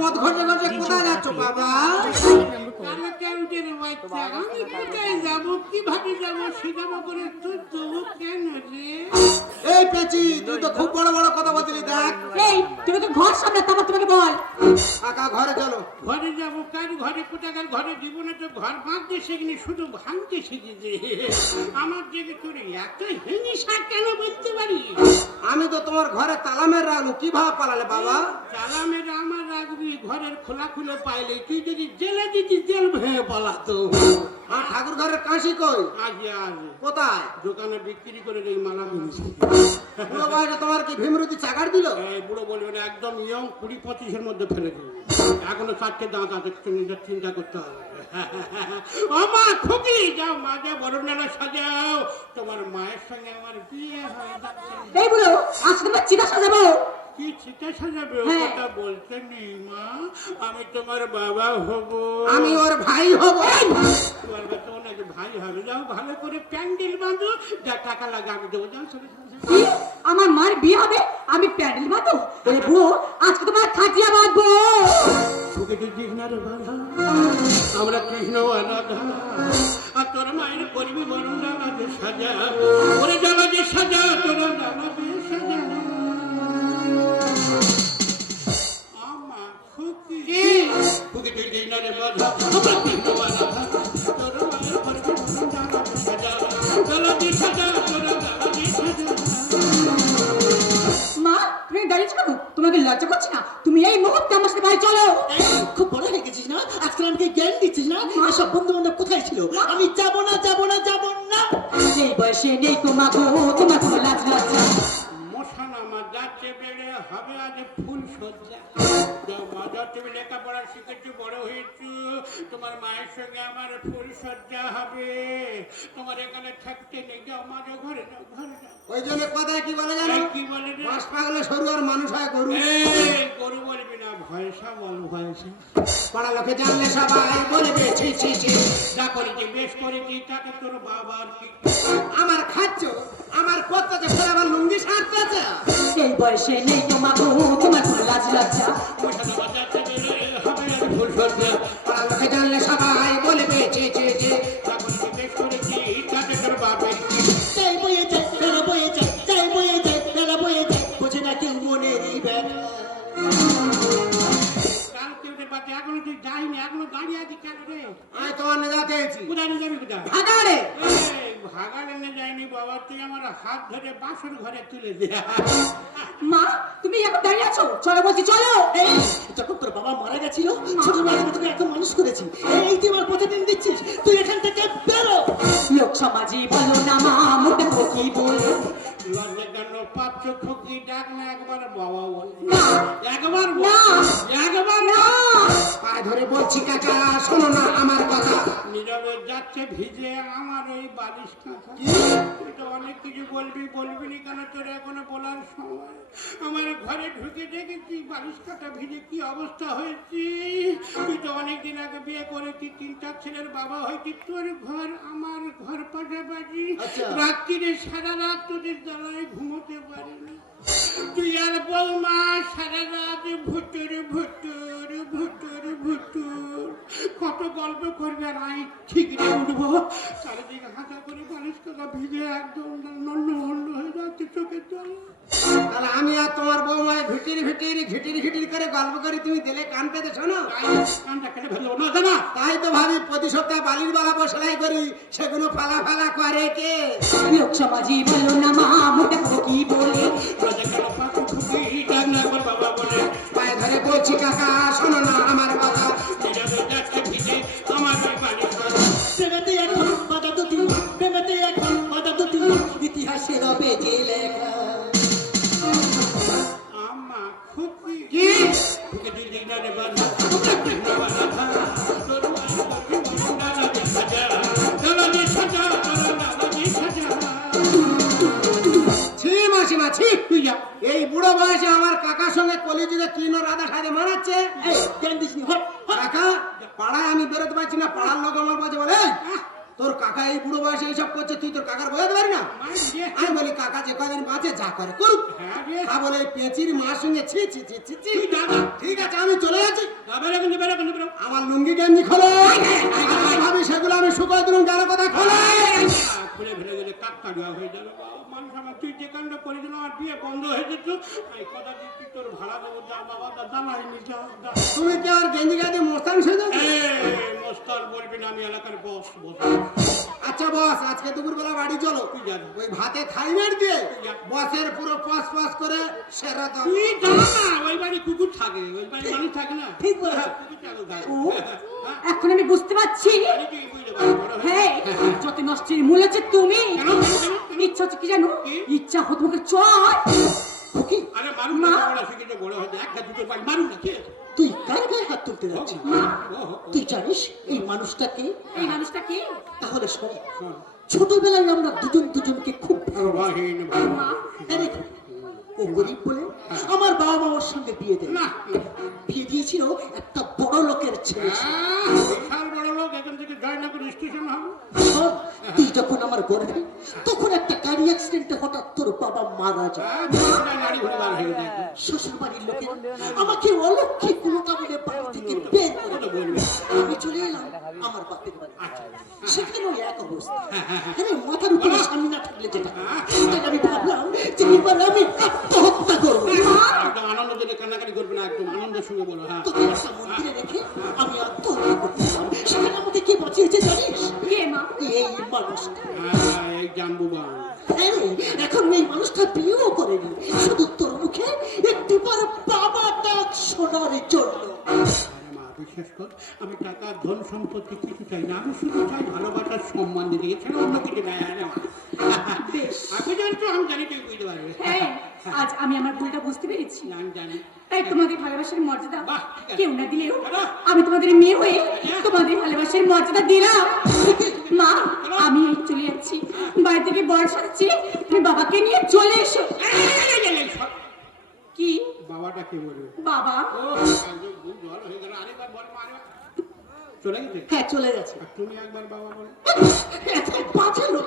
পথ ঘটে ঘটে কোথায় যাচ্ছ বাবা? আমি কোথায় যাবো, কিভাবে যাবো, সেটাবো করে তুই তবু কেন রে? এই পেঁচি, তুই তো খুব বড় বড় কথা বলছিলি। দেখ এই তুমি তো ঘর সামনে, তারপর তোমাকে বল। কাকা ঘরে চলো। ঘরে যাবো, কার ঘরে, কোথাকার ঘরে? জীবনে তো ঘর ভাঙতে শিখিনি, শুধু ভাঙতে শিখেছি। আমার দিকে তোর এত হিংসা কেন বলতে পারি? আমি তো তোমার ঘরে তালা মেরে রাখলো, কিভাবে পালালে বাবা? তালা মেরে আমার রাখবি, ঘরের খোলা খুলে পাইলে তুই যদি জেলে দিতি জেল ভেঙে পালাতো। আর ঠাকুর ঘরের কাশি কই? আগে কোথায়? দোকানে বিক্রি করে এই মালা কিনেছি। বুড়ো ভাইটা তোমার কি ভীমরতি চাকার দিল? এই বুড়ো বলবে না, একদম ইয়ং 20-25-এর মধ্যে ফেলে দিল। এখনো 4টে দাঁত আছে, নিজের চিন্তা করতে হবে। ও মা খুকি, যাও মাঝে বড় নানা সাজাও, তোমার মায়ের সঙ্গে আমার বিয়ে হয়ে যাচ্ছে। এই বুড়ো, আজ তোমার চিতা সাজাবো। কি চিতা সাজাবে? ও হ্যাঁ। কথা বলতে নেই মা, আমি তোমার বাবা হব। আমি ওর ভাই হব। তোমার তো নাকি ভাই হবে। যাও ভালো করে প্যান্ডেল বাঁধো, যা টাকা লাগে আমি দেবো। যাও চলে কি? আমার মার বিয়ে হবে, আমি প্যান্ডেল বাঁধবো? বলে বুড়ো, আজকে তোমার খাটিয়া বাঁধবো। আমরা কৃষ্ণ রাধা, আর তোর মায়ের করবি বরং ডালাতে সাজা, ওরে ডালাতে সাজা, তোর ডালাতে সাজা। আমা খুকি, খুকি তুই দিন রে বাধা, আমরা কৃষ্ণ রাধা, তোর মায়ের করবি বরং ডালাতে সাজা, ডালাতে সাজা, তোর ডালাতে সাজা। মা, তুমি দাঁড়িয়েছো কেন? তোমাকে লজ্জা করছে না? তুমি এই মুহূর্তে আমার সাথে বাড়ি চলো। খুব বড় হয়ে গেছিস না? আজকাল আমাকে জ্ঞান দিচ্ছিস না? এসব বন্ধু বান্ধব কোথায় ছিল? আমি যাবো না, যাবো না, যাবো না। এই বয়সে নেই তোমার কোনো লাজ লজ্জা। মশান আমার যাচ্ছে বেড়ে হবে আজ ফুল সজ্জা। মজা, তুমি লেখাপড়া শিখেছো, বড় হয়েছো, তোমার মায়ের সঙ্গে আমার ফুল সজ্জা হবে। তোমার এখানে থাকতে নেই, যাও মাঝে ঘরে যাও, ঘরে যাও। ওই জন্য কথায় কি বলে জানো? কি বলে রে? মাছ পাগলে সরু আর মানুষ হয় গরু। এই গরু বলবি না, ভয়সা বল, ভয়সা। পাড়া লোকে জানলে সবাই বলবে ছি ছি ছি। যা করেছি বেশ করেছি, তাতে তোর বাবার কি? আমার খাচ্ছ, আমার করতেছে, ফের আমার লুঙ্গি সারতেছে। এই বয়সে নেই তোমার কোনো লাজ লজ্জা। মশান আমার যাচ্ছে বেড়ে হবে আজ ফুল সজ্জা। পাড়া লোকে জানলে সবাই বলবে ছি ছি ছি। যা করেছি বেশ করেছি, তাতে তোর বাবার কি? চাই বয়ে যায়, বেলা বয়ে যায়, চাই বয়ে যায়, বেলা বয়ে যায়, বোঝে না কেউ মনেরই ব্যথা। কালকে ওদের বাড়িতে এখনো তুই যাইনি, এখনো দাঁড়িয়ে আছি কেন রে? আমি তোমার নেজাতে এসেছি। কোথায় নিয়ে যাবি, কোথায়? ভাগাড়ে। এই ভাগাড়ে নিয়ে যাইনি বাবা, তুই আমার হাত ধরে বাসর ঘরে তুলে দে। মা, তুমি এখন দাঁড়িয়ে আছো? চলো বলছি, চলো। এই, যখন তোর বাবা মারা গেছিল, ছোটবেলা থেকে তোকে এত মানুষ করেছি, এই তুই আমার প্রতিদিন দিচ্ছিস, তুই এখান থেকে বেরো। লোক সমাজে বলো না মা, মুখে কি বলবো? লজ্জা কেন পাচ্ছ খুকি? ডাক না একবার বাবা বল। না, একবার না, একবার না। পায়ে ধরে বলছি কাকা, শোনো না আমার কথা। নীরবে যাচ্ছে ভিজে আমার ওই বালিশ কাঁথা। তুই তো অনেক কিছু বলবি, বলবি নি কেন? তোর এখনো বলার সময়। আমার ঘরে ঢুকে দেখেছি বালিশ কাঁথা ভিজে কি অবস্থা হয়েছে। তুই তো অনেকদিন আগে বিয়ে করেছি, 3-4 ছেলের বাবা হয়েছি। তোর ঘর আমার ঘর পাশাপাশি। আচ্ছা। রাত্রিরে সারা রাত তোদের জ্বালায় ঘুমোতে পারিনি। তুই আর বৌমা সারা রাত ভুতুর ভুতুর ভুতুর ভুতুর কত গল্প করবে, আর আমি ঠিক রে উঠবো। চারিদিকে হাঁটা করে বালিশ কাঁথা ভিজে একদম নন্ন হন্য হয়ে যাচ্ছে চোখের জল। তাহলে আমি আর তোমার বৌমায় ভিটির ভিটির ঘিটির ঘিটির করে গল্প করি, তুমি দিলে কান পেতে শোনো। কানটা কেটে ফেলবো না, জানা? তাই তো ভাবি প্রতি সপ্তাহে বালির বালাবো, সেলাই করি, সেগুলো ফালা ফালা করে কে? লোক সমাজে বলো না মা, মুখে কি বলে? রাজা কেন পাখি খুবই ডাক না একবার বাবা বলে। পায়ে ধরে বলছি কাকা, শোনো না আমার কথা। নীরবে যাচ্ছে ভিজে আমার ওই বালিশ কাঁথা। প্রেমেতে এখন বাধা দুটি, প্রেমেতে এখন বাধা দুটি, ইতিহাসে রবে যে লেখা। আম্মা খুকি কি? খুকি তুই দিন রে বাধা, আমরা কৃষ্ণ বাধা। তোর মায়ের করবি বরং ডালাতে সাজা, ডালাতে সাজা, তোর ডালাতে সাজা। ছি মাসিমা ছি। তুই যা। এই বুড়ো বয়সে আমার কাকার সঙ্গে কলিযুগে কি না রাধা সাজে মানাচ্ছে। এই, জ্ঞান দিসনি, হট, হট। কাকা, পাড়ায় আমি বেরোতে পারছি না, পাড়ার লোক আমার বলছে, বলে "এই, তোর কাকা এই বুড়ো বয়সে এইসব করছে, তুই তোর কাকার বোঝাতে পারি না?" মায়ের যে আমি বলি কাকা যে কদিন বাঁচে যা করে করুক। হ্যাঁ রে, তা বলে এই পেঁচির মার সঙ্গে ছি ছি ছি ছি ছি। তুই যা না। ঠিক আছে আমি চলে যাচ্ছি। আমার লুঙ্গি গেঞ্জি খোলো। ভাবি সেগুলো আমি শুকাই দিলাম, কেন কথা খোলো? খুলে ফেলে গেলে কাকটা দেওয়া হয়ে যাবে। বাবা, মানুষ আমার তুই যে কাণ্ড করে দিল, আমার বিয়ে বন্ধ হয়ে যেত। এই কথা দিচ্ছি তোর ভাড়া দেবো, যা বাবা, জানাইনি, যা যা। তুমি কি আর গেঞ্জি গায়ে মোস্তান সেজে? মোস্তান বলবি না, আমি এলাকার বস। আচ্ছা বস, আজকে দুপুরবেলা বাড়ি চলো। তুই যাবি? ওই ভাতে থাইমেট দিয়ে বসের পুরো পাস পাস করে সেরা দাও। তুই জানা না, ওই বাড়ি কুকুর থাকে, ওই বাড়ি মানুষ থাকে না। ঠিক বলেছ। কুকুর থাকে, গায়ে। ও, এখন আমি বুঝতে পারছি। আমি কি বুঝতে পারি, বড় হয়ে? হ্যাঁ, যত নষ্টের মূল হচ্ছে তুমি। কেন? ইচ্ছা হচ্ছে কি জানো? কি? ইচ্ছা হতো তোমাকে চল। ওকে, আরে মারুন না, বড় শিখেছে, বড় হয়েছে, একটা দুটো পাই, মারুন না, কি আছে? তুই কার গায়ে হাত তুলতে যাচ্ছিস? ওহো, তুই জানিস এই মানুষটাকে? এই মানুষটা কি? তাহলে শোন, শোন, ছোটবেলায় আমরা দুজন দুজনকে খুব ভালোবাসি। বাহিন ভালো। মা, আরে, ও গরিব বলে আমার বাবা মা ওর সঙ্গে বিয়ে দেয়। না, বিয়ে দিয়েছিল একটা বড় লোকের ছেলে। বিশাল বড় লোক, এখান থেকে জয়নগর স্টেশন হবে। শোন, তুই যখন আমার গর্ভে, তখন একটা গাড়ি অ্যাক্সিডেন্টে হঠাৎ তোর বাবা মারা যায়। নারী ঘুরে বার হয়ে যায়। শ্বশুর বাড়ির লোকে আমাকে অলক্ষী কুলতা বলে বাড়ি থেকে বের করে দিল। আমি চলে এলাম আমার বাপের বাড়ি। সেখানে ওই এক অবস্থা। আরে মাথার উপরে স্বামী না থাকলে যেটা হয়। তাই আমি ভাবলাম যে এবার আমি আত্মহত্যা করবো। একদম আনন্দ দিলে কান্নাকাটি করবে না, একদম আনন্দের সঙ্গে বলো। হ্যাঁ, তোকে একটা মন্দিরে রেখে আমি আত্মহত্যা করতে গেলাম। সেখানে আমাকে কে বাঁচিয়েছে জানিস? কে মা? এই মানুষটা। এই জাম্বুবান। হ্যাঁ, এখন এই মানুষটা বিয়েও করেনি, শুধু তোর মুখে একটিবার বাবা ডাক শোনার জন্য। আরে মা, বিশ্বাস কর, আমি টাকা ধন সম্পত্তি কিছু চাই না, আমি শুধু চাই ভালোবাসার সম্মান দিতে, এছাড়া অন্য কিছু নাই। আরে মা, আপনি জানতো, আমি জানি তুই বুঝতে পারবে। হ্যাঁ, আজ আমি আমার ভুলটা বুঝতে পেরেছি। না, আমি জানি। তাই তোমাদের ভালোবাসার মর্যাদা বাহ, ঠিক আছে। কেউ না দিলেও দাদা। আমি তোমাদের মেয়ে হয়ে তোমাদের ভালোবাসার মর্যাদা দিলাম। মা, আমি এই চলে যাচ্ছি। বাড়ি থেকে বয়স হচ্ছে, তুমি বাবাকে নিয়ে চলে এসো। কি বাবাটা কে বলবে? বাবা? ও, একদম ভুল জল হয়ে গেল। আরেকবার বল, মা, আরেকবার। চলে গেছে? হ্যাঁ, চলে গেছে। আর তুমি একবার বাবা বলো। এত বাজে লোক।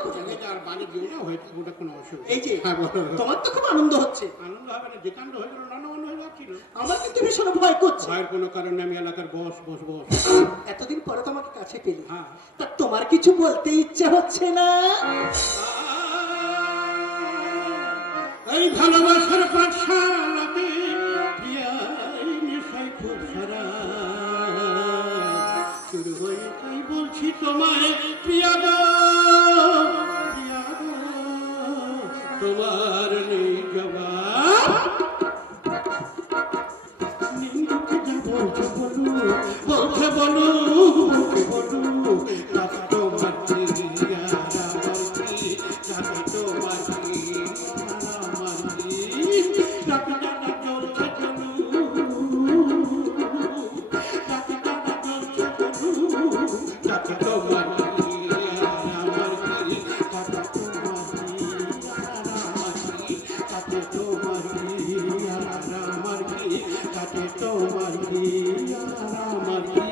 আর বাজে যেটা হয়েছে ওটা কোনো অসুবিধা। এই যে হ্যাঁ, বলো। তোমার তো খুব আনন্দ হচ্ছে, আনন্দ হবে না, যে কাণ্ড হয়ে গেল, নানাবান্য হয়ে যাচ্ছিল। আমার কিন্তু ভীষণ ভয় করছে। ভয়ের কোনো কারণে, আমি এলাকার বস বস বস। এতদিন পরে তোমাকে কাছে পেলি, হ্যাঁ। তা তোমার কিছু বলতে ইচ্ছে হচ্ছে না? এই ভালোবাসার পাঠশালাতে প্রিয়াই নেশায় খুব সারা শুরু হয়ে, তাই বলছি তোমায় প্রিয়া গো, প্রিয়া গো, তোমার নেই জবাব। বলছে বলো, বলো, তাকে তোমার প্রিয়া আমার কি, তাকে তোমার প্রিয়া আমার কি, তাকে দাদা চলছে চলু, তাকে দাদা চলছে চলু, তাকে তোমার প্রিয়া আমার কি, তাকে তোমার প্রিয়া আমার কি, তাকে তোমার প্রিয়া আমার কি, তাকে তোমার প্রিয়া আমার কি।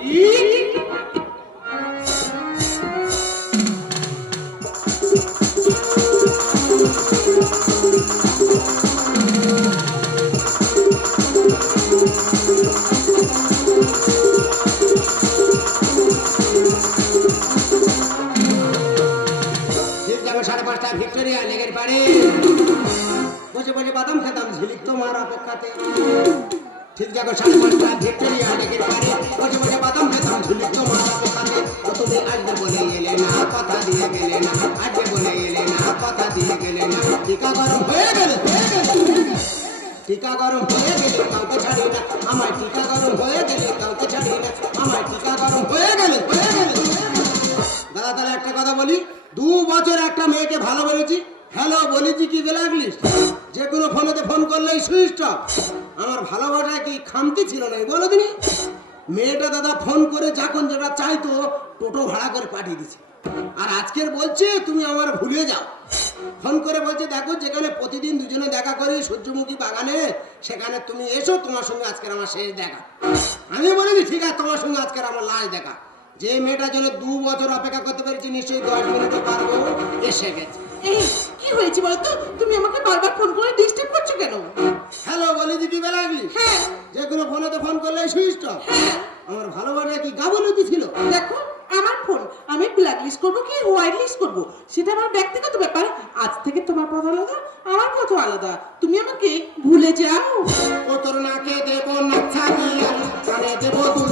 ঠিক যাবে 5:30 ভিক্টোরিয়া লেগের পারে বসে বসে বাদাম খেতাম ঝিলিক তোমার অপেক্ষাতে। ঠিক যাবে 5:30 ভিক্টোরিয়া লেগের পারে বসে বসে বাদাম খেতাম ঝিলিক তোমার অপেক্ষাতে। ও তুমি আসবে বলে এলে না, কথা দিয়ে গেলে না, আসবে বলে এলে না, কথা দিয়ে গেলে না। টিকা গরম হয়ে গেলে, টিকা গরম হয়ে গেলে কাউকে ছাড়ি না, আমার টিকা গরম হয়ে গেলে কাউকে ছাড়ি না, আমার টিকা গরম হয়ে গেলে। দাদা, তাহলে একটা কথা বলি, 2 বছর একটা মেয়েকে ভালোবেসেছি, হ্যালো বলেছি কি ব্ল্যাক লিস্ট, যে কোনো ফোনেতে ফোন করলেই সুইচ অফ। আমার ভালোবাসায় কি খামতি ছিল না বলো দিনি? মেয়েটা দাদা ফোন করে যখন যেটা চাইতো টোটো ভাড়া করে পাঠিয়ে দিচ্ছে। আর আজকের বলছে তুমি আমার ভুলে যাও, ফোন করে বলছে দেখো যেখানে প্রতিদিন দুজনে দেখা করি সূর্যমুখী বাগানে, সেখানে তুমি এসো, তোমার সঙ্গে আজকের আমার শেষ দেখা। আমি বলেছি ঠিক আছে, তোমার সঙ্গে আজকের আমার লাস্ট দেখা। যে মেয়েটার জন্য 2 বছর অপেক্ষা করতে পেরেছি, নিশ্চয়ই 10 মিনিটে পারবো, এসে গেছে। এই কি কি হয়েছে বলো তো? তুমি আমাকে বারবার ফোন করে ডিস্টার্ব করছো কেন? হ্যালো বলি দি কি বেলা লাগলি? হ্যাঁ যে কোনো ফোনেতে ফোন করলে সুইচ অফ। হ্যাঁ আমার ভালোবাসা কি গাবলতি ছিল? দেখো আমার ফোন, আমি ব্ল্যাক লিস্ট করবো কি হোয়াইট লিস্ট করবো সেটা আমার ব্যক্তিগত ব্যাপার। আজ থেকে তোমার পথ আলাদা, আমার পথ আলাদা। তুমি আমাকে ভুলে যাও। ও তোর নাকে দেব নাচ্ছা দিয়া কানে দেব দুল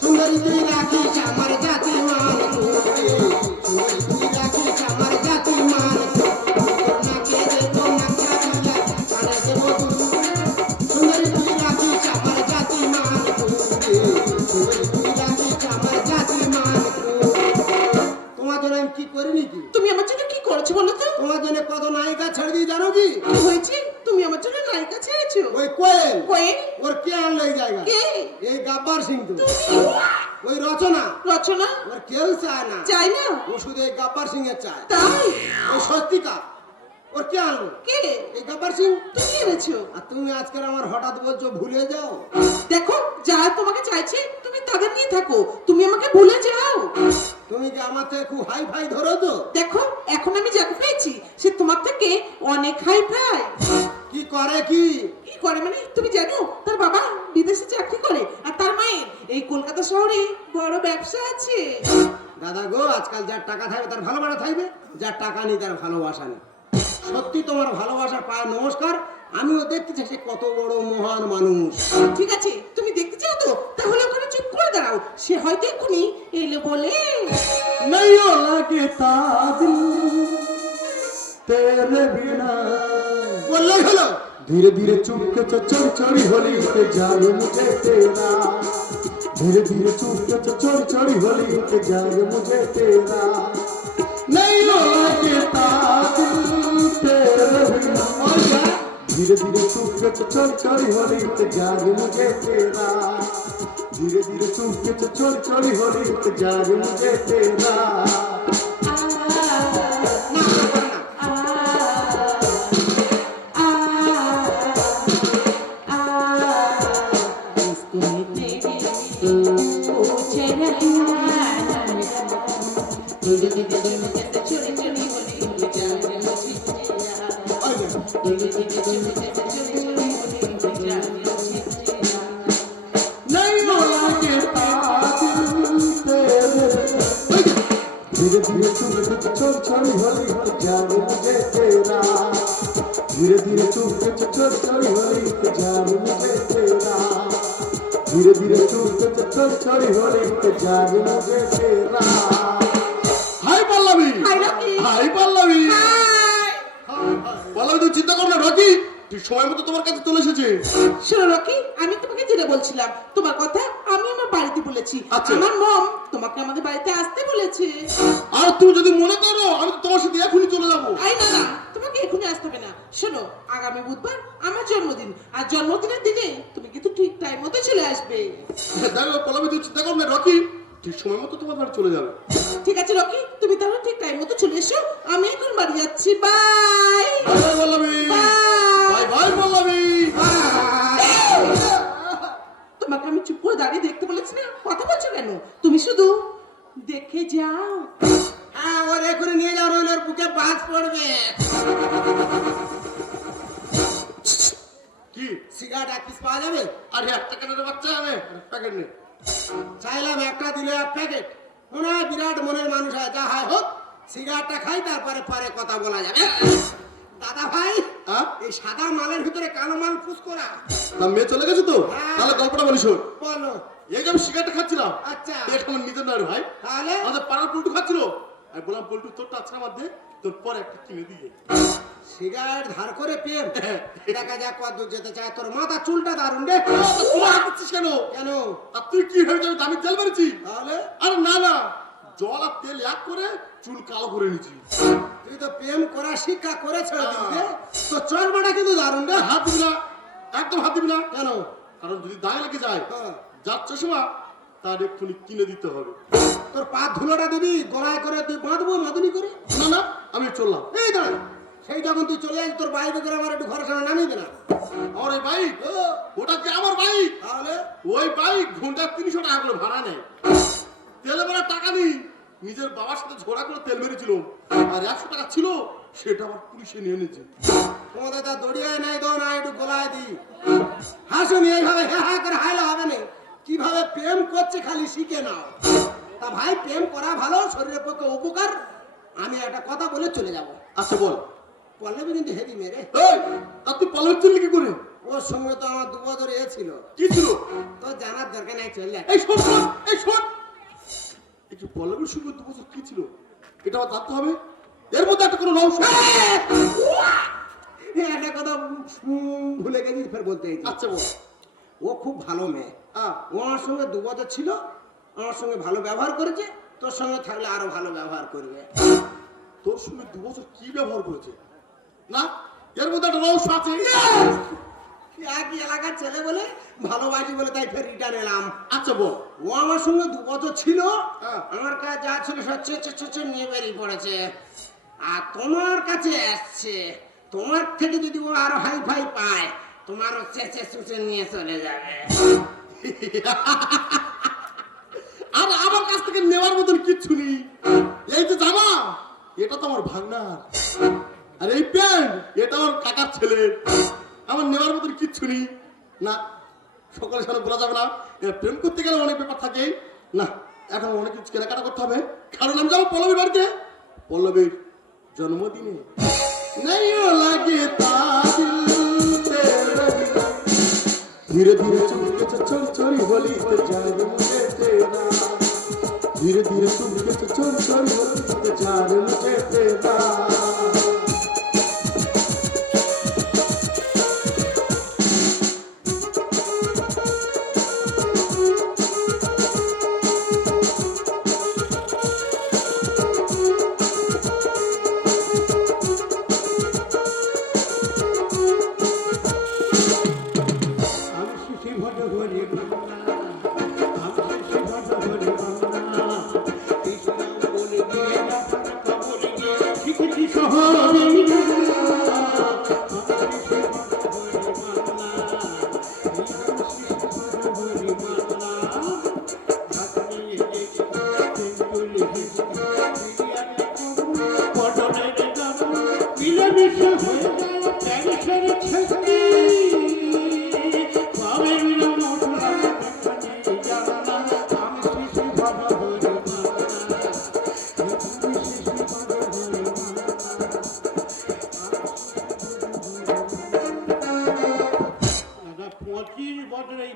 সুন্দরী তুই রাখিস আমার জাতি মান সুন্দরী তুই রাখিস আমার জাতি মান তোর নাকে দেব নাচ্ছা দিয়া কানে দেব দুল সুন্দরী তুই রাখিস আমার জাতি মান সুন্দরী তুই রাখিস আমার জাতি মান তোমার জন্য আমি কি করিনি কি? তুমি আমার জন্য কি করেছো বলো তো? তোমার জন্য কত নায়িকা ছেড়ে দিয়ে জানো কি? কি হয়েছে? তুমি আমার জন্য নায়িকা ছেড়েছো? ওই কোয়েল কোয়েল? ওর কে আনলো এই জায়গা? কে? এই গাব্বার সিং তো। তুমি? ওই রচনা রচনা? ওর কেউ চায় না, চাই না? ও শুধু এই গাব্বার সিং এর চায়। তাই? ওই স্বস্তিকা ওর কে আনলো? কে? এই গাব্বার সিং। তুমি এনেছো? আর তুমি আজকে আমার হঠাৎ বলছো ভুলে যাও। দেখো যারা তোমাকে চাইছে তুমি তাদের নিয়ে থাকো, তুমি আমাকে ভুলে যাও। তুমি কি আমার থেকে খুব হাই ফাই ধরো তো? দেখো এখন আমি যাকে পেয়েছি সে তোমার থেকে অনেক হাই ফাই। কি করে কি? কি করে মানে? তুমি জানো তার বাবা বিদেশে চাকরি করে আর তার মায়ের এই কলকাতা শহরে বড় ব্যবসা আছে। দাদা গো, আজকাল যার টাকা থাকবে তার ভালোবাসা থাকবে, যার টাকা নেই তার ভালোবাসা নেই। সত্যি তোমার ভালোবাসার পায় নমস্কার। আমিও দেখতে চাই সে কত বড় মহান মানুষ। ঠিক আছে তুমি দেখতে চাও তো তাহলে ওখানে চুপ করে দাঁড়াও, সে হয়তো এক্ষুনি এলে বলে। नहीं हो लगता दिल तेरे बिना बोले हेलो धीरे धीरे चुपके चोरी चोरी होली के जाए मुझे तेरा धीरे धीरे चुपके चोरी चोरी होली के जाए मुझे तेरा नहीं हो लगता दिल तेरे बिना धीरे धीरे चुपके चोरी चोरी होली के जाए मुझे तेरा धीरे धीरे चुपके चोरी चोरी होली के जाए मुझे तेरा नहीं हो लगता दिल तेरे धीरे धीरे चुपके चोरी चोरी होली के जाए मुझे तेरा धीरे धीरे चुपके चोरी चोरी होली के जाए मुझे तेरा धीरे धीरे चुपके चोरी चोरी होली के जाए मुझे तेरा हाय पल्लवी হাই রকি। हाय पल्लवी হাই। পল্লবী তুই চিন্তা কর না রকি, তুই সময় মতো তোমার কাছে চলে এসেছে। শোনো রকি, আমি তোমাকে যেটা বলছিলাম তোমার কথা আমি আমার বাড়িতে বলেছি। আচ্ছা। আমার মম তোমাকে আমাদের বাড়িতে আসতে বলেছে। আর তুমি যদি মনে করো আমি তো তোমার সাথে এখনই চলে যাবো। আই না না, তোমাকে এখনই আসতে হবে না। শোনো আগামী বুধবার আমার জন্মদিন, আর জন্মদিনের দিনে তুমি কিন্তু ঠিক টাইম মতো চলে আসবে। দেখো পল্লবী তুই চিন্তা কর না রকি, ঠিক সময় মতো তোমার বাড়ি চলে যাবে। ঠিক আছে রকি, তুমি তাহলে ঠিক টাইম মতো চলে এসো। আমি এখন বাড়ি যাচ্ছি। Bye bye Pallavi, bye bye Pallavi. তোমাকে আমি চুপ করে দাঁড়িয়ে দেখতে বলেছি না, কথা বলছো কেন? তুমি শুধু দেখে যাও। হ্যাঁ ওর এখনই নিয়ে যাও, রইল ওর বুকে বাজ পড়বে। কি সিগারেট এক পিস পাওয়া যাবে? আরে একটা কেন বাচ্চা যাবে প্যাকেট নেই। চাইলাম একটা দিলে এক প্যাকেট, মনে হয় বিরাট মনের মানুষ হয়। যা হয় হোক, সিগারেটটা খাই তারপরে পরে কথা বলা যাবে। দাদা ভাই এই সাদা মালের ভিতরে কালো মাল ফুস করা। না মেয়ে চলে গেছে তো, হ্যাঁ। তাহলে গল্পটা বলি শোন। বলো। এই যে আমি সিগারেট খাচ্ছিলাম, আচ্ছা এটা আমার নিজের নয় রে ভাই, তাহলে আমাদের পাড়ার পল্টু খাচ্ছিল। আমি বললাম পল্টু তোরটা আছড়া বাদ দে, তোর পরে একটা কিনে দিয়ে। সিগারেট ধার করে প্রেম, দেখা যাক কত দূর যেতে চায়। তোর মাথা চুলটা দারুন রে। তুই হাঁটছিস কেন? কেন? আর তুই কি ভেবেছিস আমি দামি তেল মেরেছি? তাহলে আরে না না, জল আর তেল এক করে চুল কালো করে নিয়েছি। তুই তো প্রেম করা শিক্ষা করে ছেড়ে দিবি রে। তো চর্মাটা কিন্তু দারুন রে। হাত দিবি না, একদম হাত দিবি না। কেন? কারণ যদি দায় লেগে যায়, হ্যাঁ। যার চশমা তার এক্ষুনি কিনে দিতে হবে। তোর পা ধুলোটা দিবি, গলায় করে তুই বাঁধবো মাদুনি করে। না না, আমি চললাম। এই দাঁড়া, সেই যখন তুই চলে আসি তোর বাইরে করে আমার একটু ঘরের সামনে নামিয়ে দে না। আমার এই বাইক, ওটা কি আমার বাইক? তাহলে ওই বাইক ঘন্টা 300 টাকা করে ভাড়া নেয়। তেলে বেলা টাকা নেই, নিজের বাবার সাথে ঝোড়া করে তেল মেরেছিল। আর 100 টাকা ছিল, সেটা আমার পুলিশে নিয়ে নিয়েছে। তোমাদের তা দড়িয়ে নাই দো না একটু গোলায় দি হাসুনি এইভাবে হ্যাঁ করে হাইলে হবে না কিভাবে প্রেম করছে খালি শিখে নাও তা ভাই প্রেম করা ভালো শরীরের পক্ষে উপকার আমি একটা কথা বলে চলে যাব আচ্ছা বল। পল্লবী কিন্তু হেভি মেরে এই, আর তুই পালাচ্ছিস চললি কি করে? ওর সঙ্গে তো আমার 2 বছর ছিল কি ছিল? তো জানার দরকার নাই চলে এই শোন শোন, এই শোন, একটু পল্লবীর সঙ্গে 2 বছর কি ছিল এটা আমার জানতে হবে। এর মধ্যে একটা কোনো রহস্য। একটা কথা ভুলে গেছি ফের বলতে গেছি আচ্ছা বল। ও খুব ভালো মেয়ে হ্যাঁ, ও আমার সঙ্গে 2 বছর ছিল আমার সঙ্গে ভালো ব্যবহার করেছে তোর সঙ্গে থাকলে আরো ভালো ব্যবহার করবে তোর সঙ্গে 2 বছর কি ব্যবহার করেছে? না, এর মধ্যে একটা রহস্য আছে। একই এলাকার ছেলে বলে ভালোবাসি বলে তাই ফের রিটার্ন এলাম আচ্ছা বল। ও আমার সঙ্গে 2 বছর ছিল হ্যাঁ। আমার কাছে যা ছিল সব ছে নিয়ে বেরিয়ে পড়েছে আর তোমার কাছে আসছে তোমার থেকে যদি ও আরো হাই ফাই পায় তোমারও চেঁচে নিয়ে চলে যাবে আর আমার কাছ থেকে নেওয়ার মতন কিচ্ছু নেই। এই যে জামা এটা তো আমার ভাগনার, আর এই প্যান্ট এটা আমার কাকার ছেলে। আমার নেওয়ার মতন কিচ্ছু নেই। না, সকালে সারা বলা যাবে না। এবার প্রেম করতে গেলে অনেক ব্যাপার থাকে। না, এখন অনেক কিছু কেনাকাটা করতে হবে, কারণ আমি যাবো পল্লবীর বাড়িতে। পল্লবীর জন্মদিনে नहीं लगता धीरे धीरे चुपके से चोरी चोरी होली तो जान मुझे तेरा धीरे धीरे चुपके से चोरी चोरी होली तो जान मुझे तेरा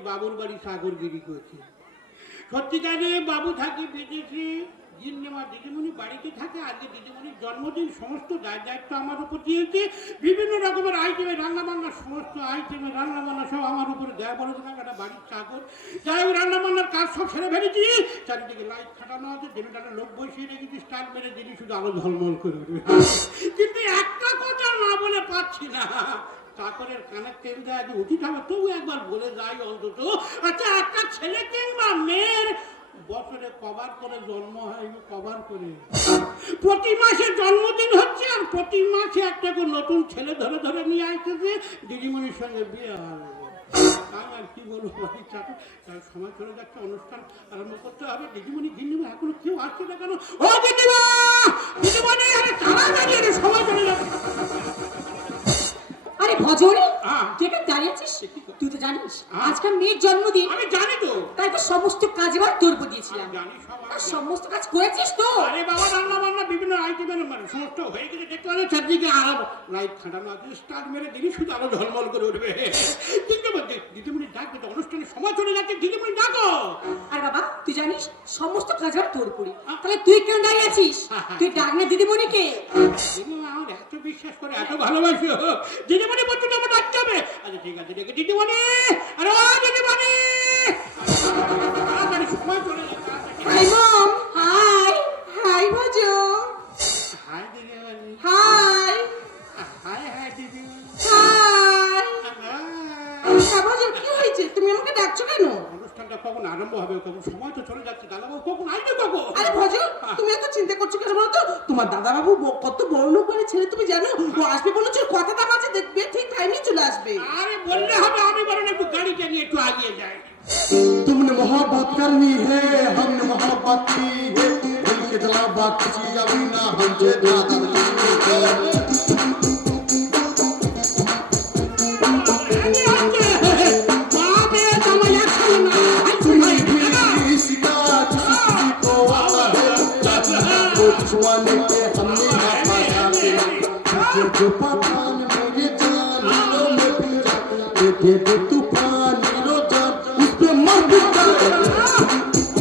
বাবুর বাড়ি সাগরগিরি করছে সত্যিকারে বাবু থাকে বিদেশে জিন্নেমা দিদিমণি বাড়িতে থাকে আজকে দিদিমণির জন্মদিন সমস্ত দায়িত্ব আমার উপর দিয়েছে বিভিন্ন রকমের আইটেমে রান্নাবান্না সমস্ত আইটেমে রান্নাবান্না সব আমার উপরে দেওয়া বড় দিন একটা বাড়ির চাকর যাই হোক রান্নাবান্নার কাজ সব সেরে ফেলেছি চারিদিকে লাইট খাটানো আছে দিনটাটা লোক বসিয়ে রেখেছি স্টার মেরে দিদি শুধু আলো ঝলমল করে উঠবে কিন্তু একটা কথা না বলে পাচ্ছি না চাকরের কানের তেল দেওয়া যে উঠিত হবে তবু একবার বলে যাই অন্তত আচ্ছা একটা ছেলে কিংবা মেয়ের বছরে কবার করে জন্ম হয় কবার করে প্রতি মাসে জন্মদিন হচ্ছে আর প্রতি মাসে একটা করে নতুন ছেলে ধরে ধরে নিয়ে আসতেছে দিদিমণির সঙ্গে বিয়ে হবে আমি আর কি বলবো বাড়ির চাকর তার সময় চলে যাচ্ছে অনুষ্ঠান আরম্ভ করতে হবে দিদিমণি গিন্নিমা এখনো কেউ আসছে না কেন ও দিদিমা দিদিমণি আরে তাড়াতাড়ি সময় চলে যাচ্ছে আরে ভজনী হ্যাঁ। তুই এখানে দাঁড়িয়ে আছিস তুই তো জানিস আজকাল মেয়ের জন্মদিন আমি জানি তো তাই তো সমস্ত কাজ এবার তোর উপর দিয়েছিলাম জানি সব আর সমস্ত কাজ করেছিস তো আরে বাবা রান্না বান্না বিভিন্ন আইটেমের মানে সমস্ত হয়ে গেছে দেখতে পারে চারদিকে আলো লাইট খাটানো আছে স্টার মেরে দিনই শুধু আলো ঝলমল করে উঠবে কিন্তু বলতে দিদিমণি ডাক দিতে অনুষ্ঠানের সময় চলে যাচ্ছে দিদিমণি ডাকো আর বাবা তুই জানিস সমস্ত কাজ এবার তোর উপরই তাহলে তুই কেন দাঁড়িয়ে আছিস তুই ডাক না দিদিমণিকে দিদিমণি আমার এত বিশ্বাস করে এত ভালোবাসো দিদিমণি পর্যন্ত আমার ডাকতে হবে আচ্ছা ঠিক আছে দেখে দিদিমণি আরে ও দিদিমণি তাড়াতাড়ি সময় চলে যাচ্ছে হাই মম হাই হাই ভজো হাই দিদিমণি হাই হাই হাই দিদিমণি হাই হ্যাঁ ভজো কি হয়েছে তুমি আমাকে ডাকছো কেন অনুষ্ঠানটা কখন আরম্ভ হবে কখন সময় তো চলে যাচ্ছে দাদাবাবু কখন আসবে কখন আরে ভজন তুমি এত চিন্তা করছো কেন বলো তো তোমার দাদাবাবু কত বড় লোক মানে ছেলে তুমি জানো ও আসবে বলেছো কথাটা মাঝে দেখবে ঠিক টাইমে চলে আসবে আরে বললে হবে আমি বরং একটু গাড়িটা নিয়ে একটু আগিয়ে যাই तुमने मोहब्बत करनी है हमने मोहब्बत की है दिल के जला बात किसी अभी ना हमसे ज्यादा जवानी के हमने नापा जाते तुझे जो पठान मेरे जान में भी जाते दे दे तूफान नीलो जान उस पे मर भी जाते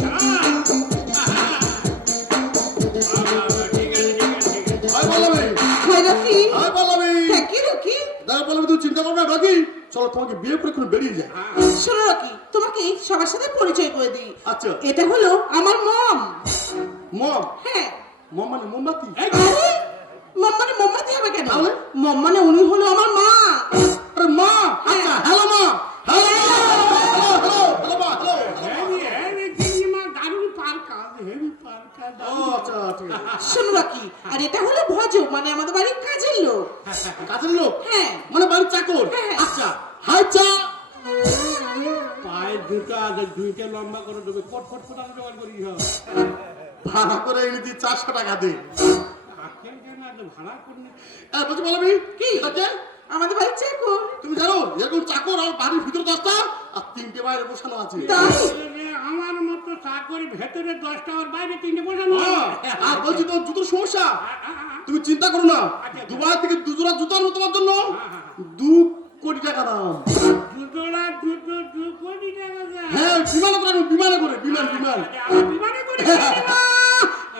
हाय बोला भाई হাই রকি हाय बोला भाई কি রকি দাদা বলবি তুই চিন্তা করবে না রকি চলো তোমাকে বিয়ে করে কোনো বেরিয়ে যায় শোনো রকি তোমাকে সবার সাথে পরিচয় করে দিই আচ্ছা এটা হলো আমার মম মম হ্যাঁ মম মানে মোমবাতি আরে মম মানে মোমবাতি হবে কেন তাহলে? মম মানে উনি হলো আমার মা আরে মা আচ্ছা হ্যালো মা হ্যালো হ্যালো হ্যালো মা হ্যালো হেভি গিন্নিমা দারুণ পার্কাজ হেভি পার্কাজ ও আচ্ছা ঠিক আছে শোনো রকি আর এটা হলো ভজ মানে আমাদের বাড়ির কাজের লোক কাজের লোক হ্যাঁ মানে বাড়ির চাকর হ্যাঁ। আচ্ছা হাই চা পায়ে দুটো আছে দুইটা লম্বা করে দেবে ফট ফট ফট আমি জোগাড় করি সব ভাড়া করে এনে দিয়ে 400 টাকা দে আজকের জন্য এত ভাড়া করলে বলছি বলবি কি? এটাকে আমাদের বাড়ির চাকর তুমি জানো এরকম চাকর আর বাড়ির ভিতরে 10টা আর 3টে বাইরে বসানো আছে তাই আমার মতো চাকরি ভেতরে 10টা আর বাইরে 3টে বসানো আর বলছি তোমার জুতোর সমস্যা তুমি চিন্তা করো না দুবাই থেকে দুজোড়া জুতো আনবো তোমার জন্য 2 কোটি টাকা দাম দুটোরা দুটো 2 কোটি টাকা দেয় হ্যাঁ বিমানে করে আনবো, বিমানে করে বিমান আমার বিমানে করে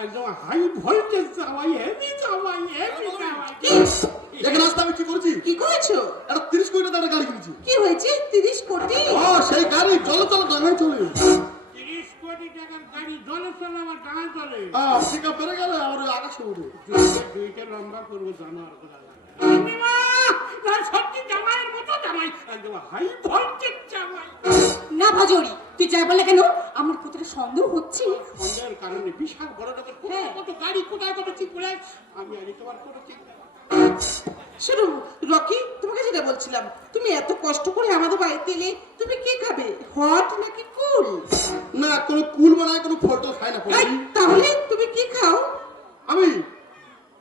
একদম হাই ভোল্টেজ চাওয়াই হেভি চাওয়াই এখানে আসতে আমি কি করছি কি করেছো একটা 30 কোটি টাকার গাড়ি কিনেছি কি হয়েছে 30 কোটি সেই গাড়ি চলে চলে ডাঙায় চলে 30 কোটি টাকার গাড়ি জলে চলে আমার ডাঙায় চলে ঠিক আছে বেড়ে গেলে আর ওই আকাশে উঠে দুইটা লম্বা করবো জানোয়ার কোথা সত্যি জামাইয়ের মতো জামাই একদম হাই ভোল্টেজ জামাই না ভাজরি তুই যাই বলে কেন আমার কোথায় সন্দেহ হচ্ছে সন্দেহের কারণে বিশাল বড় লোকের কত গাড়ি কোথায় কত ঠিক করে আমি আগে তোমার কোনো ঠিক শোনো রকি তোমাকে যেটা বলছিলাম তুমি এত কষ্ট করে আমাদের বাড়িতে এলে তুমি কি খাবে হট নাকি কুল না কোনো কুল বানায় কোনো ফটো খায় না এই, তাহলে তুমি কি খাও আমি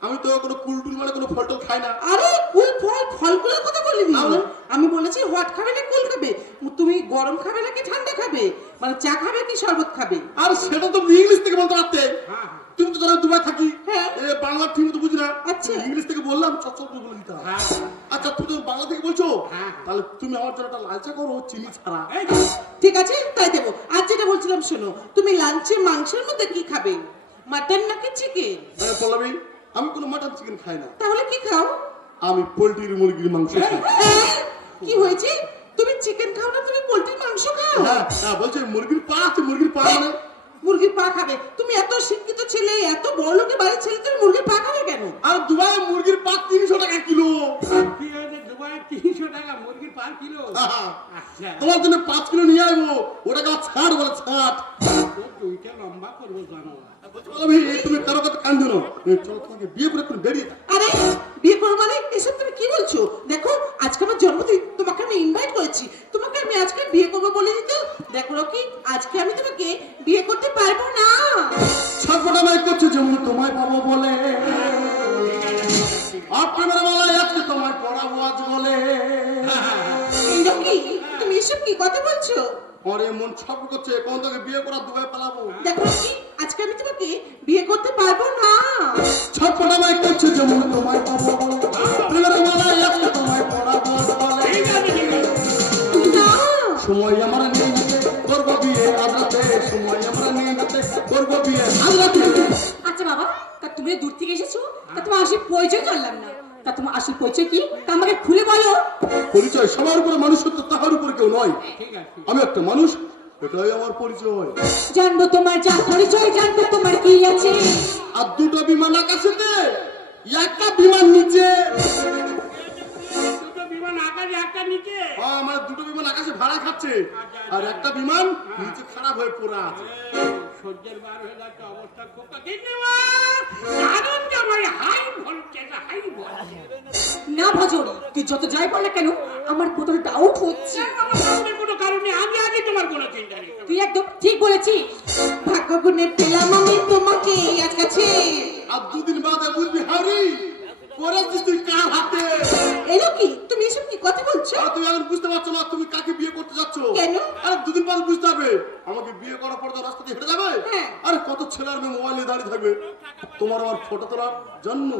আমি তো কোনো কুল টুল মানে কোনো ফটো খাই না আরে কুল ফল ফলগুলোর কথা বলিনি তাহলে? আমি বলেছি হট খাবে না কুল খাবে তুমি গরম খাবে নাকি ঠান্ডা খাবে মানে চা খাবে কি শরবত খাবে আর সেটা তো ইংলিশ থেকে বলতে পারতে তুমি তো জানো দুবাই থাকি হ্যাঁ। বাংলা ঠিক মতো বুঝি না আচ্ছা। ইংলিশ থেকে বললাম চচ্চর করে বলে দিতাম আচ্ছা তুমি তো বাংলা থেকে বলছো তাহলে তুমি আমার জন্য একটা লাল চা করো চিনি ছাড়া ঠিক আছে তাই দেবো আর যেটা বলছিলাম শোনো তুমি লাঞ্চে মাংসের মধ্যে কি খাবে মাটন নাকি চিকেন পল্লবী আমি কোনো মাটন চিকেন খাই না তাহলে কি খাও আমি পোল্ট্রির মুরগির মাংস খাই কি হয়েছে তুমি চিকেন খাও না তুমি পোল্ট্রির মাংস খাও হ্যাঁ বলছি মুরগির পা আছে মুরগির পা মানে মুরগির পা খাবে তুমি এত শিক্ষিত ছেলে এত বড় লোকের বাড়ির ছেলে তুমি মুরগির পা খাবে কেন আর দুবাই মুরগির পা 300 টাকা কিলো কি হয়েছে দুবাই 300 টাকা মুরগির পার কিলো আচ্ছা তোমার জন্য 5 কিলো নিয়ে আসবো ওটাকে ছাড় বলে ছাড় দুইটা লম্বা করবো জানোয়ার তুমি কারো কথা কান দিও না চলো তোমাকে বিয়ে করে তুমি বেরিয়ে আরে বিয়ে করো মানে এসব তুমি কি বলছো দেখো আজকে আমার জন্মদিন তোমাকে আমি ইনভাইট করেছি তোমাকে আমি আজকে বিয়ে করবো বলে দিতে দেখো কি আজকে আমি তোমাকে বিয়ে করতে পারবো না ছটফটা মাইক করছে যেমন তোমায় পাবো বলে আপনার বেলায় আজকে তোমায় পড়াবো আজ বলে এই রকি তুমি এসব কি কথা বলছো পরে মন ছট করছে কোন তোকে বিয়ে করা দুবাই পালাবো দেখো কি আজকে আমি তোমাকে বিয়ে করতে পারবো না ছটফটা মাইক করছে যেমন তোমায় পাবো বলে আপনার বেলায় আজকে তোমায় পড়াবো আজ বলে না সময় আমরা নিয়ে যেতে করবো বিয়ে আজ রাতে সময় আমরা নিয়ে যেতে করবো বিয়ে আজ রাতে আচ্ছা বাবা তা তুমি দূর থেকে এসেছো তা তোমার আসল পরিচয় জানলাম না তা তোমার আসল পরিচয় কি তা আমাকে খুলে বলো পরিচয় সবার উপরে মানুষত্ব তাহার উপর কেউ নয় ঠিক আছে আমি একটা মানুষ এটাই আমার পরিচয় জানবো তোমার যা পরিচয় জানবো তোমার কি আছে আর দুটো বিমান আকাশেতে একটা বিমান নিচে দুটো বিমান আকাশে একটা নিচে মানে দুটো বিমান আকাশে ভাড়া খাচ্ছে আর একটা বিমান নিচে খারাপ হয়ে পড়ে আছে সহ্যের বার হয়ে যাচ্ছে অবস্থা খুব দারুণ জামাই হাই ভোল্টেজ হাই ভোল্টেজ না ভাজরি তুই যত যাই বল না কেন আমার কোথাও ডাউট হচ্ছে আমার কোনো কারণে আগে তোমার কোনো চিন্তা নেই তুই একদম ঠিক বলেছিস ভাগ্য গুণে পেলাম আমি তোমাকে আজ কাছে আর দুদিন বাদে বুঝবি হারি করেছিস তুই কার হাতে? এলো কি তুমি এসব কি কথা বলছো? আর তুমি এখন বুঝতে পারছো না তুমি কাকে বিয়ে করতে যাচ্ছ? কেন? আরে দুদিন পর বুঝতে হবে। আমাকে বিয়ে করার পর তো রাস্তা দিয়ে হেঁটে যাবে। হ্যাঁ। আরে কত ছেলে আর মেয়ে মোবাইল নিয়ে দাঁড়িয়ে থাকবে তোমার আমার ফটো তোলার জন্য।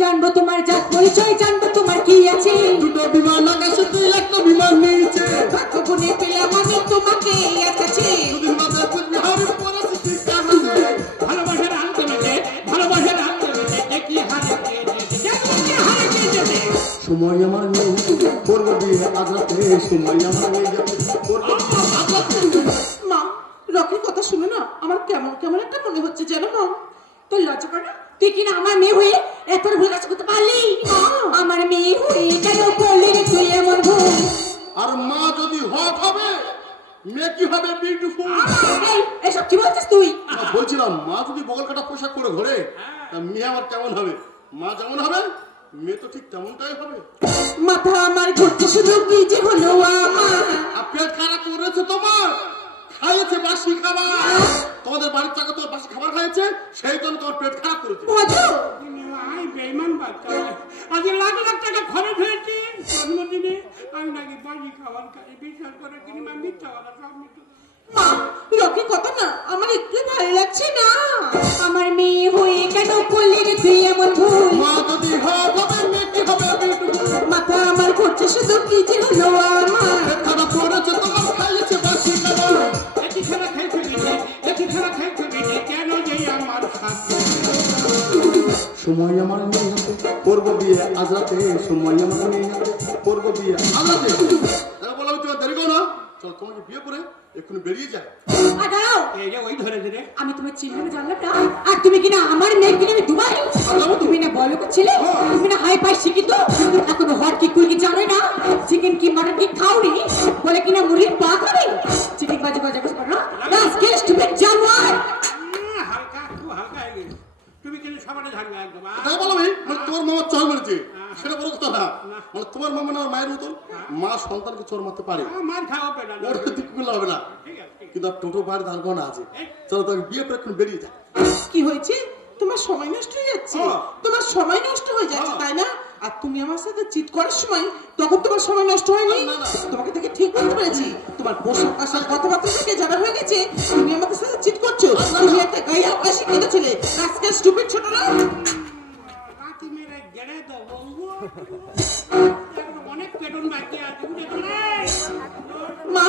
জানবো তোমার জাত পরিচয়, জানবো তোমার কি আছে। দুটো বিমান আকাশে তুই একটা বিমান নিয়েছে। ভাগ্যগুণে পেলাম আমি তোমাকে কাছে। দুদিন বাদে কুচবিহারে করেছিস তুই কার হাতে? ভালোবাসার আন্দোলনে, ভালোবাসার আন্দোলনে দেখি হারে সময় আমার নেই করবো বিয়ে আজ রাতে, সময় আমার নেই করবো বিয়ে আজ রাতে। মা, রকির কথা শুনে না আমার কেমন কেমন একটা মনে হচ্ছে জানো মা। তোর লজ্জা করে না? তুই কিনা আমার মেয়ে হয়ে এত ভুল কাজ করতে পারলি? আমার মেয়ে হয়ে কেন করলি রে তুই এমন ভুল? আর মা যদি হট হবে মেয়ে কি হবে বিউটিফুল। এই, এসব কি বলছিস তুই? বলছিলাম মা যদি বগল কাটা পোশাক পরে ঘরে তা মেয়ে আমার কেমন হবে? মা যেমন হবে মেয়ে তো ঠিক তেমনটাই হবে। মাথা আমার ঘুরছে শুধু কি যে হলো আমার। আর পেট খারাপ করেছে তোমার, খাইয়েছে বাসি খাবার। তোমাদের বাড়ির চাকা তোমার বাসি খাবার খাইয়েছে, সেই জন্য তোমার পেট খারাপ করেছে। ভজু, আই বেইমান বাচ্চা। আজ লাখ লাখ টাকা খরচ হয়েছে জন্মদিনে, আমি নাকি বাজি খাবার খাই। বিশ্বাস করে কিনি মা, মিথ্যা কথা, সব মিথ্যা। মা, রকির কথা না আমার একটু ভালো লাগছে না। আমার মেয়ে হয়ে কেন করলি রে তুই এমন ভুল? মা যদি হট হবে মেয়ে কি হবে বিউটিফুল। মাথা আমার ঘুরছে শুধু কি যে হলো আমার। পেট খারাপ করেছে তোমার, খাইয়েছে বাসি খাবার। একই খেলা খেলছো গেছে, একই খেলা খেলছো গেছে, কেন যে আমার সাথে? সময় আমার নেই হাতে করবো বিয়ে আজ রাতে, সময় আমার নেই হাতে করবো বিয়ে আজ রাতে। তাই বললাম তোমার দেরি করো না, চল তোমাকে বিয়ে করে এক্ষুনি বেরিয়ে যায়। আর দাঁড়াও, এই যে ওই ধরেছে রে। আমি তোমার চিহ্ন জানলাম না। আর তুমি কিনা আমার মেয়ে কিনে আমি দুবাই। তুমি না বলো ছেলে, তুমি না হাই ফাই শিখিত, এখন হট কি কুল কি জানো না, চিকেন কি মাটন কি খাওনি বলে কিনা মুরগির পা খাবে। চিকেন বাজে বাজে করো না, রাস্কেল স্টুপিড জানোয়ার। হালকা, খুব হালকা হয়ে গেছে। তুমি কিন্তু সবাই ঝাড়গা একদম। তাই বললাম মানে তোমার মামা চর মেরেছে সেটা বড় কথা না। মানে তোমার মামা না মায়ের মতন, মা সন্তানকে চোর মারতে পারে, মার খাওয়া পেটা ওর দিক করলে হবে না। ঠিক আছে। কিন্তু আর টোটো বাড়ি দাঁড়ানো আছে। চলো তোমাকে বিয়ে করে এখন বেরিয়ে যায়। কি হয়েছে? তোমার সময় নষ্ট হয়ে যাচ্ছে। তোমার সময় নষ্ট হয়ে যাচ্ছে তাই না? আর তুমি আমার সাথে চিট করার সময় তখন তোমার সময় নষ্ট হয়নি। না, না। তোমাকে থেকে ঠিক বলতে পেরেছি। তোমার পোশাক আশাক কথাবার্তা থেকে জানা হয়ে গেছে তুমি আমাদের সাথে চিট করছো। তুমি একটা গাইয়া অশিক্ষিত ছেলে, রাস্কেল স্টুপিড ছোট না। রাতি মেরে গেড়ে দাও বন্ধু। অনেক পেটন বাকি আছে। মা,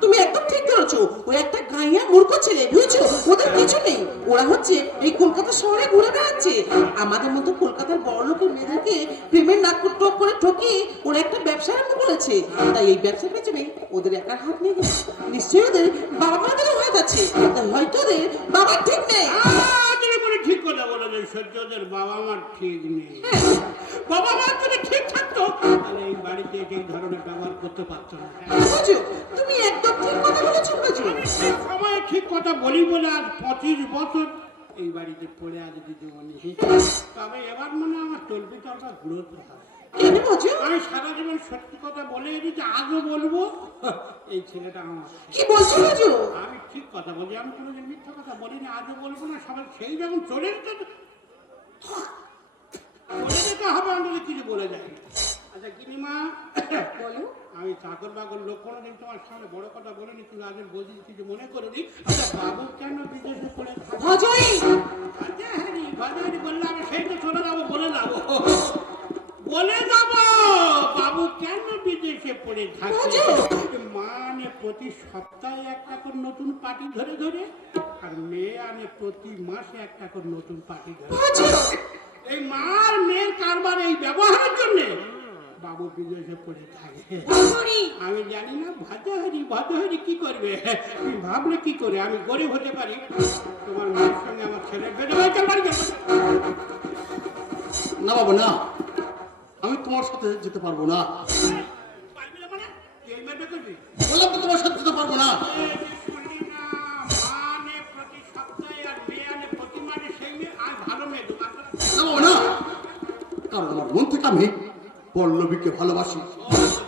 তুমি একদম ঠিক ধরেছো। ওই একটা গাইয়া মূর্খ ছেলে, বুঝছো? ওদের কিছু নেই। ওরা হচ্ছে এই কলকাতা শহরে ঘুরে বেড়াচ্ছে। আমাদের মতো কলকাতার বড় লোকের মেয়েদেরকে প্রেমের নাক টক করে ঠকিয়ে ওরা একটা ব্যবসা আরম্ভ করেছে। তাই এই ব্যবসার পেছনে ওদের একার হাত নেই। নিশ্চয়ই ওদের বাবা মাদেরও হাত আছে। তাই হয়তো ওদের বাবা ঠিক নেই। তুমি বলে ঠিক কথা বলে যে সহ্যদের বাবা মার ঠিক নেই। বাবা মা যদি ঠিক থাকতো তাহলে এই বাড়িতে এই ধরনের ব্যবহার করতে পারতো না। বুঝছো? তুমি একদম ঠিক কথা বলেছো বুঝছো? ঠিক সময়ে ঠিক কথা বলি বলে আজ 25 বছর এই বাড়িতে পড়ে আছে দিদিমণি। তবে এবার মনে হয় আমার তলপিটা গুরুত্ব হবে। কেন বুঝছো? আমি সারা জীবন সত্যি কথা বলে এসেছি, আজও বলবো। এই ছেলেটা আমার। কি বলছো বুঝছো? আমি ঠিক কথা বলি, আমি কোনোদিন মিথ্যা কথা বলিনি, আজও বলবো না। সবাই সেই যখন চলে যেতে হবে অন্তত কিছু বলে যায়। আচ্ছা গিনিমা বলো। আমি চাকর বাকর লোক কোনোদিন তোমার সামনে বড় কথা বলিনি, কিন্তু আজ বলছি কিছু মনে করিনি। আচ্ছা বাবু কেন বিদেশে পড়ে থাকে? ভজই, আচ্ছা হ্যাঁ ভাজাহারি বললে আমি সেই তো চলে যাবো, বলে যাবো বলে যাবো বাবু কেন বিদেশে পড়ে থাকে। মা আনে প্রতি সপ্তাহে একটা করে নতুন পার্টি ধরে ধরে, আর মেয়ে আনে প্রতি মাসে একটা করে নতুন পার্টি ধরে। এই মার মেয়ের কারবার এই ব্যবহারের জন্যে বাবু বিদেশে পড়ে থাকে। আমি জানি না ভাজাহারি কি করবে। তুমি ভাবলে কি করে আমি গরিব হতে পারি? তোমার মায়ের সঙ্গে আমার ছেলের বেঁধে হয়েছে বাড়ি যাবো। না বাবা না, আমি তোমার সাথে যেতে পারবো না। পারবি না মানে? তুই এই মেয়েটা করবি? বললাম তো তোমার সাথে যেতে পারবো না। শুনি না, মা আনে প্রতি সপ্তাহে আর মেয়ে আনে প্রতি মাসে, সেই মেয়ে আর ভালো মেয়ে দেবো। না বাবা না, কারণ আমার মন থেকে আমি পল্লবীকে ভালোবাসি।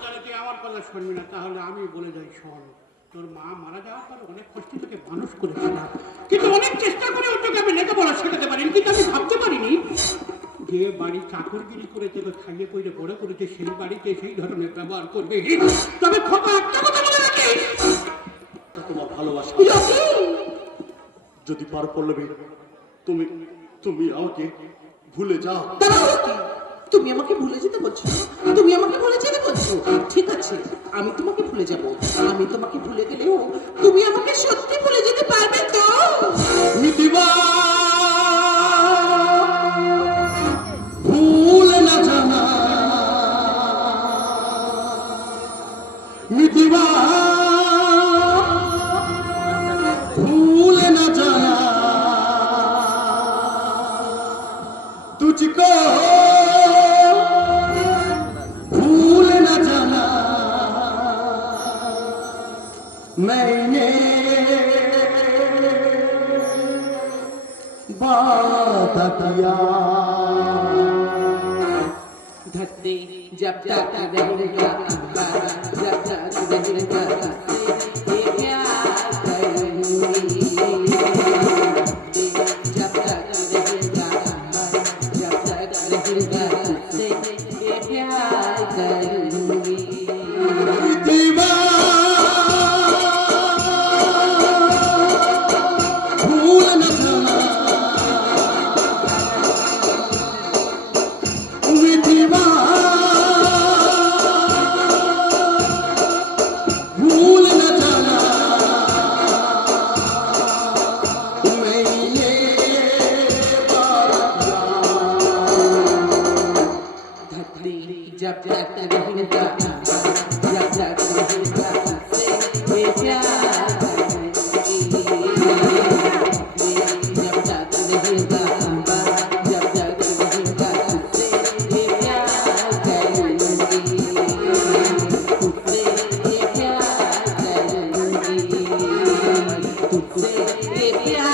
তাহলে তুই আমার কথা শুনবি না, তাহলে আমি বলে যাই শোন। তোর মা মারা যাওয়ার পর অনেক কষ্ট থেকে মানুষ করেছিলাম, কিন্তু অনেক চেষ্টা করে ওটাকে আমি লেখাপড়া শেখাতে পারিনি। কিন্তু আমি ভাবতে পারিনি যে বাড়ি চাকরগিরি করে তোকে খাইয়ে পড়ে বড় করেছে সেই বাড়িতে সেই ধরনের ব্যবহার করবে। তবে খোকা একটা কথা বলে রাখিস, তোমার ভালোবাসা লক্ষ্মী, যদি পার পল্লবী, তুমি তুমি আমাকে ভুলে যাও। দাঁড়াও কি? তুমি আমাকে ভুলে যেতে বলছো? তুমি আমাকে ভুলে যেতে বলছো? ঠিক আছে, আমি তোমাকে ভুলে যাব। আমি তোমাকে ভুলে গেলেও তুমি আমাকে সত্যি ভুলে যেতে পারবে তো? মিথিবা ভুল না জানা, মিথিবা ভুল না জানা, तुझको भूल न जाना मैंने वादा किया। धरती जब तक रहेगा, जब तक रहेगा, ये प्यार करूंगी। जब तक रहेगा, जब तक रहेगा, ये प्यार करूंगी। भूल न जाना मिथिबा, भूल न जाना मैंने धरती जब तक रहेगा, जब तक रहेगा, ये प्यार करूंगी। जब तक रहेगा, जब तक रहेगा, ये प्यार करूंगी। तुझसे ये प्यार करूंगी, तुझसे ये प्यार